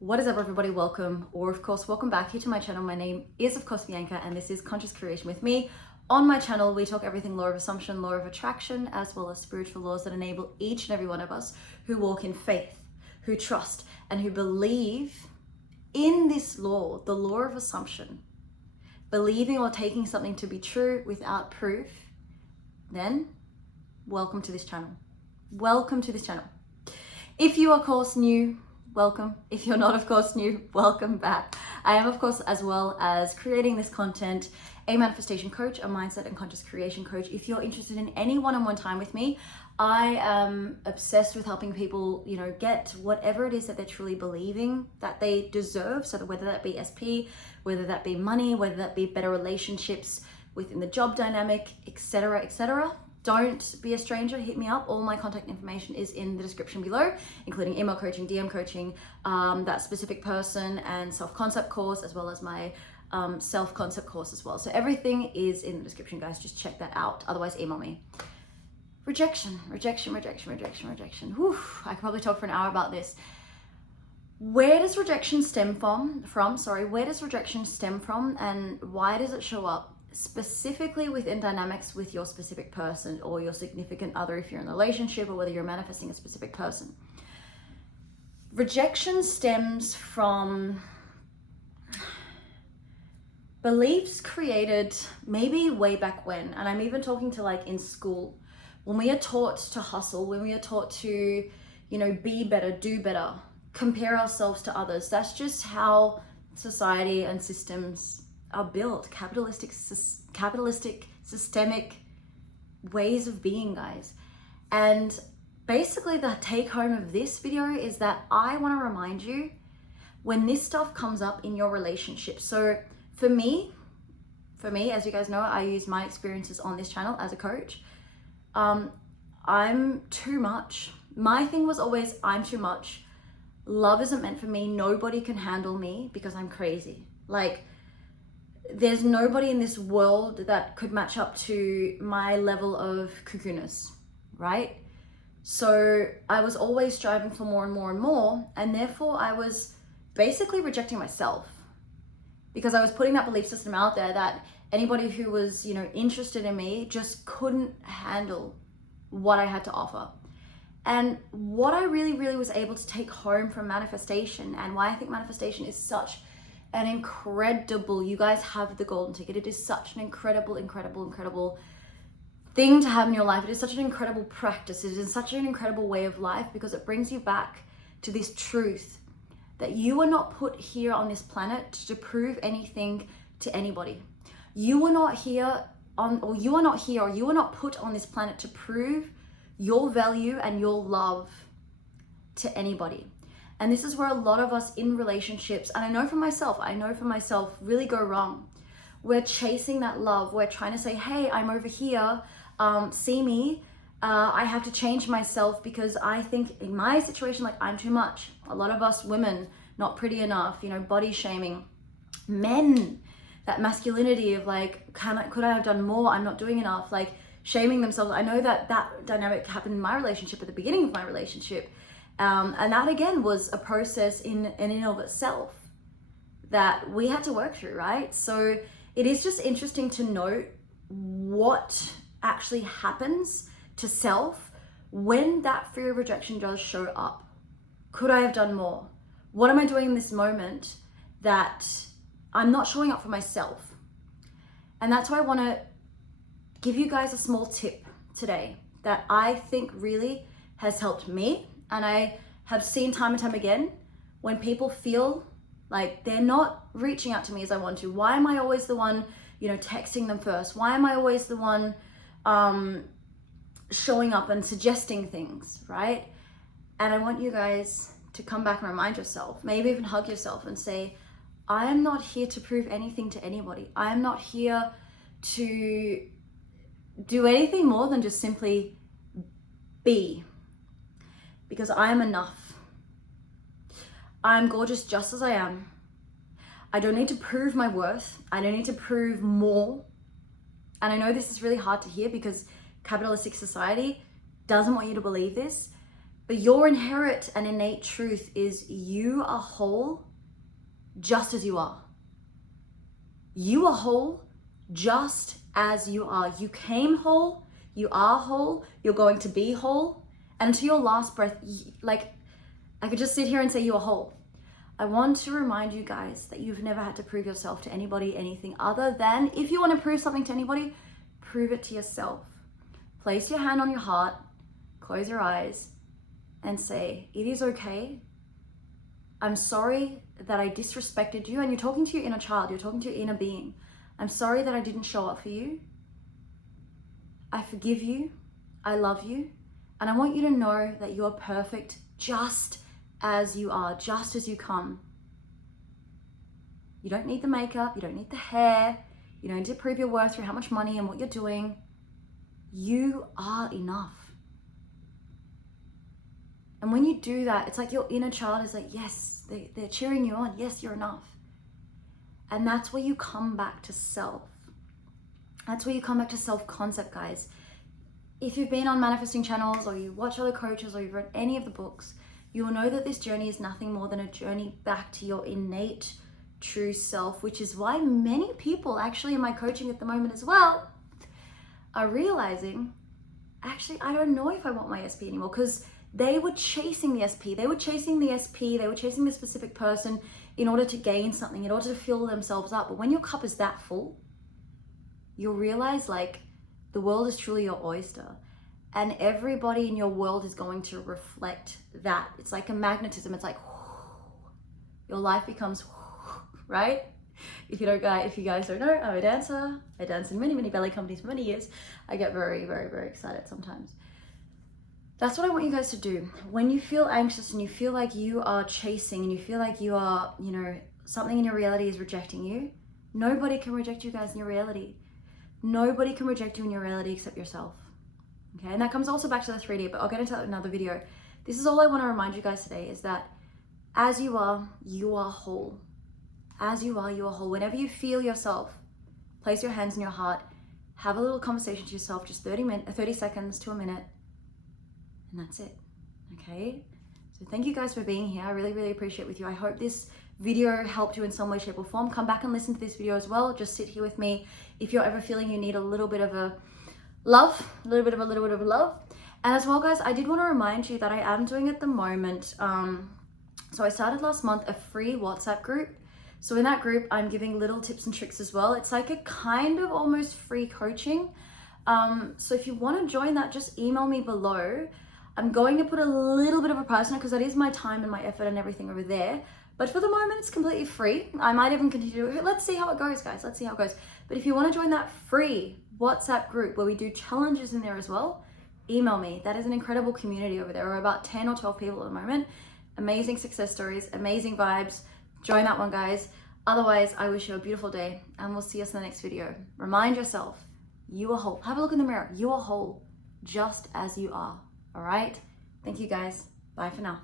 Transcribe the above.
What is up, everybody? Welcome, or of course, welcome back here to my channel. My name is, of course, Bianca, and this is Conscious Creation with me. On my channel, we talk everything law of assumption, law of attraction, as well as spiritual laws that enable each and every one of us who walk in faith, who trust, and who believe in this law, the law of assumption, believing or taking something to be true without proof. Then, welcome to this channel. Welcome to this channel. If you are, of course, new, welcome. If you're not, of course, new, welcome back. I am, of course, as well as creating this content, a manifestation coach, a mindset and conscious creation coach. If you're interested in any one-on-one time with me, I am obsessed with helping people, get whatever it is that they're truly believing that they deserve. So that whether that be SP, whether that be money, whether that be better relationships within the job dynamic, etc., etc. Don't be a stranger, hit me up. All my contact information is in the description below, including email coaching, DM coaching, that specific person and self-concept course, as well as my self-concept course as well. So everything is in the description, guys. Just check that out. Otherwise, email me. Rejection. Whew, I could probably talk for an hour about this. Where does rejection stem from? Where does rejection stem from, and why does it show up? Specifically within dynamics with your specific person or your significant other, if you're in a relationship, or whether you're manifesting a specific person. Rejection stems from beliefs created maybe way back when, and I'm even talking to like in school, when we are taught to hustle, when we are taught to, be better, do better, compare ourselves to others. That's just how society and systems are built. Capitalistic, systemic ways of being, guys. And basically the take home of this video is that I want to remind you when this stuff comes up in your relationship. So for me, as you guys know, I use my experiences on this channel as a coach. I'm too much. My thing was always, I'm too much. Love isn't meant for me. Nobody can handle me because I'm crazy. Like, there's nobody in this world that could match up to my level of cuckoo-ness, right? So I was always striving for more and more and more, and therefore I was basically rejecting myself because I was putting that belief system out there that anybody who was, interested in me just couldn't handle what I had to offer. And what I really was able to take home from manifestation, and why I think manifestation is such an incredible, you guys have the golden ticket. It is such an incredible thing to have in your life. It is such an incredible practice. It is such an incredible way of life because it brings you back to this truth that you are not put here on this planet to prove anything to anybody. You are not put on this planet to prove your value and your love to anybody. And this is where a lot of us in relationships, and I know for myself, really go wrong. We're chasing that love. We're trying to say, hey, I'm over here. See me. I have to change myself because I think in my situation, like, I'm too much. A lot of us women, not pretty enough, body shaming. Men, that masculinity of like, could I have done more? I'm not doing enough. Like, shaming themselves. I know that dynamic happened in my relationship at the beginning of my relationship. And that again was a process in and of itself that we had to work through, right? So it is just interesting to note what actually happens to self when that fear of rejection does show up. Could I have done more? What am I doing in this moment that I'm not showing up for myself? And that's why I want to give you guys a small tip today that I think really has helped me. And I have seen time and time again when people feel like they're not reaching out to me as I want to. Why am I always the one, texting them first? Why am I always the one showing up and suggesting things, right? And I want you guys to come back and remind yourself, maybe even hug yourself and say, I am not here to prove anything to anybody. I am not here to do anything more than just simply be. Because I am enough. I'm gorgeous just as I am. I don't need to prove my worth. I don't need to prove more. And I know this is really hard to hear because capitalistic society doesn't want you to believe this. But your inherent and innate truth is you are whole just as you are. You are whole just as you are. You came whole, you are whole, you're going to be whole. And until your last breath, like, I could just sit here and say you are whole. I want to remind you guys that you've never had to prove yourself to anybody, anything other than, if you want to prove something to anybody, prove it to yourself. Place your hand on your heart, close your eyes, and say, it is okay. I'm sorry that I disrespected you. And you're talking to your inner child, you're talking to your inner being. I'm sorry that I didn't show up for you. I forgive you. I love you. And I want you to know that you are perfect just as you are, just as you come. You don't need the makeup, you don't need the hair, you don't need to prove your worth through how much money and what you're doing. You are enough. And when you do that, it's like your inner child is like, yes, they're cheering you on. Yes, you're enough. And that's where you come back to self. That's where you come back to self-concept, guys. If you've been on manifesting channels or you watch other coaches or you've read any of the books, you will know that this journey is nothing more than a journey back to your innate true self, which is why many people actually in my coaching at the moment as well are realizing, actually, I don't know if I want my SP anymore, because they were chasing the SP. They were chasing the SP. They were chasing the specific person in order to gain something, in order to fill themselves up. But when your cup is that full, you'll realize, like, the world is truly your oyster. And everybody in your world is going to reflect that. It's like a magnetism. It's like, your life becomes, right? If you guys don't know, I'm a dancer. I danced in many, many ballet companies for many years. I get very, very, very excited sometimes. That's what I want you guys to do. When you feel anxious and you feel like you are chasing and you feel like you are, something in your reality is rejecting you, nobody can reject you guys in your reality. Nobody can reject you in your reality except yourself. Okay, and that comes also back to the 3D, but I'll get into that in another video. This is all I want to remind you guys today, is that as you are whole. As you are whole. Whenever you feel yourself, place your hands in your heart, have a little conversation to yourself, just 30 seconds to a minute, and that's it. Okay, so thank you guys for being here. I really, really appreciate it with you. I hope this video helped you in some way, shape, or form. Come back and listen to this video as well. Just sit here with me if you're ever feeling you need a little bit of a love, a little bit of love. And as well, guys, I did want to remind you that I am doing at the moment, so I started last month a free WhatsApp group. So in that group, I'm giving little tips and tricks as well. It's like a kind of almost free coaching. So if you want to join that, just email me below. I'm going to put a little bit of a price on it because that is my time and my effort and everything over there. But for the moment, it's completely free. I might even continue. Let's see how it goes, guys. Let's see how it goes. But if you want to join that free WhatsApp group where we do challenges in there as well, email me. That is an incredible community over there. We're about 10 or 12 people at the moment. Amazing success stories, amazing vibes. Join that one, guys. Otherwise, I wish you a beautiful day and we'll see us in the next video. Remind yourself, you are whole. Have a look in the mirror. You are whole just as you are. All right? Thank you, guys. Bye for now.